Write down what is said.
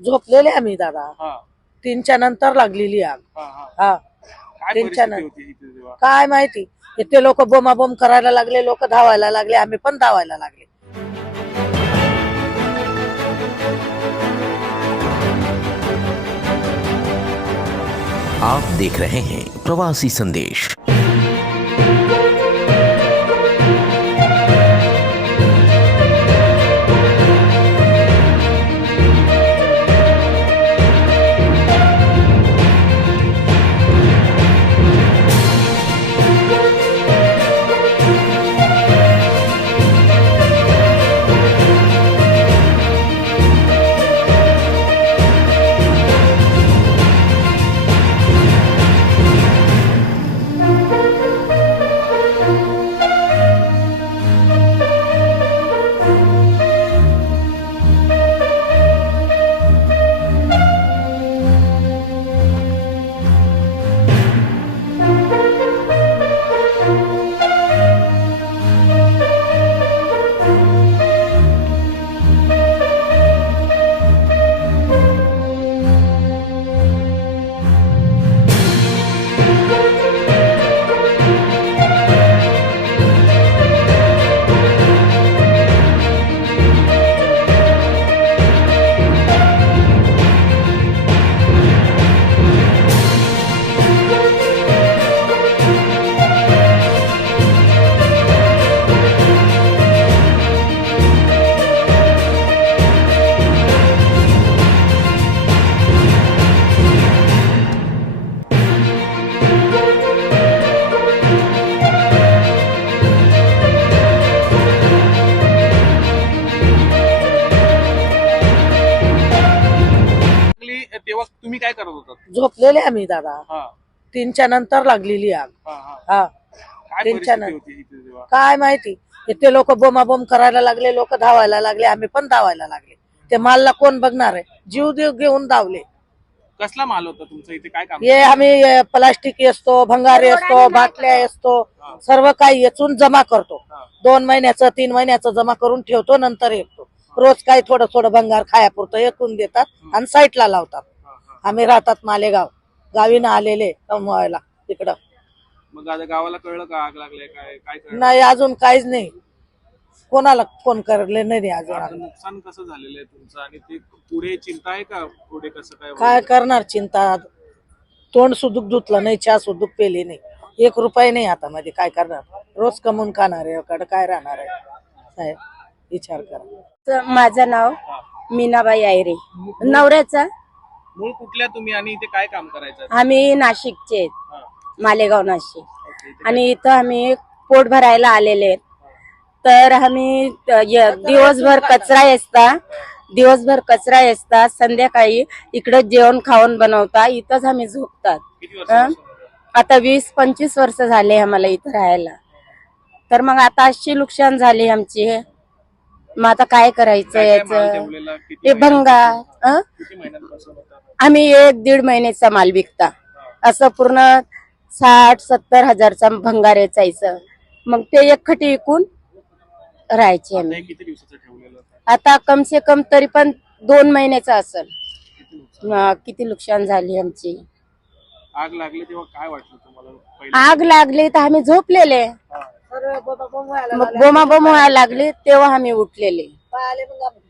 झोपलेले आम्ही दादा. हा 3च्या नंतर लागलेली आग. हा हा हा काय 3च्या परिस्थिती नंतर होती इथे तेव्हा? काय माहिती, इथे लोक बोमाबोम करायला लागले, लोक धावायला लागले, आम्ही पण धावायला लागले. आप देख रहे हैं प्रवासी संदेश। तेव्हा तुम्ही काय करत होतात? झोपलेले आम्ही दादा. हा 3च्या नंतर लागलेली आग. हा हा हा काय 3च्या परिस्थिती नंतर होती इथे तेव्हा? काय माहिती, इथे लोक बोमाबोम करायला लागले, लोक धावायला लागले, आम्ही पण धावायला लागले. ते मालला कोण बघणार आहे, जीव देव घेऊन धावले. कसला माल होता तुमचा इथे? काय काम? हे आम्ही प्लास्टिक असतो, भंगारे असतो, बाटल्या असतो, सर्व काही येचून जमा करतो. 2 महिन्याचं 3 महिन्याचं जमा करून ठेवतो, नंतर येतो. रोज काही थोडं थोडं भंगार खायापुरतं येकून देतात आणि साईटला लावतात. आम्ही राहतात मालेगाव, गावीनं आलेले कमवायला तिकडं. मग आता गावाला कळलं का आग लागले? काय काय कळलं? नाही, अजून काहीच नाही, कोणाला फोन करले नाही आता अजून. नुकसान कसं झालेलं आहे तुमचं आणि ते पुढे चिंता आहे का? पुढे कसं काय होईल? काय करणार चिंता, तोंड सुदूक धुतलं नाही, चहा सुदूक पेली नाही, 1 रुपया नाही हातामध्ये, काय करणार, रोज कमवून खाणार आहे, काय राहणार आहे साहेब, विचार करा. माझं नाव मीनाबाई आयरे. नवऱ्याचा मूळ कुठल्या तुम्ही आणि इथे काय काम करायचं? आम्ही नाशिकचे आहेत, हा. मालेगाव नाशिक. ओके, इथे आणि इथं आम्ही पोट भरायला आलेले आहेत. तर आम्ही दिवसभर कचरा असता, संध्याकाळी इकडं जेवण खाऊन बनवता, इथंच आम्ही झोपतात. किती वर्ष? आता 20-25 वर्ष झाले आम्हाला इथं राहायला. तर मग आता अशी नुकसान झाली आमची. मग आता काय करायचं काय माल याचं? ठेवलेला? किती हे भंगार. किती महिन्यांपासून होता? आम्ही 1-1.5 महिन्याचा माल विकता. असं पूर्ण 60-70 हजारचा भंगार यायचं. मग ते एकखटी विकून राहायचे आता आम्ही. हे किती दिवसाचं ठेवलेलं? आता कम से कम तरी पण 2 महिन्याचा असेल. किती नुकसान झाली आमची. आग लागली तेव्हा काय वाटलं तुम्हाला? पहिलं आग लागली तर आम्ही झोपलेले, सर्व बोमाबोम व्हायला मग लागले. बोमाबोम व्हायला लागली तेव्हा आम्ही उठलेले. पाय आले मग आम्ही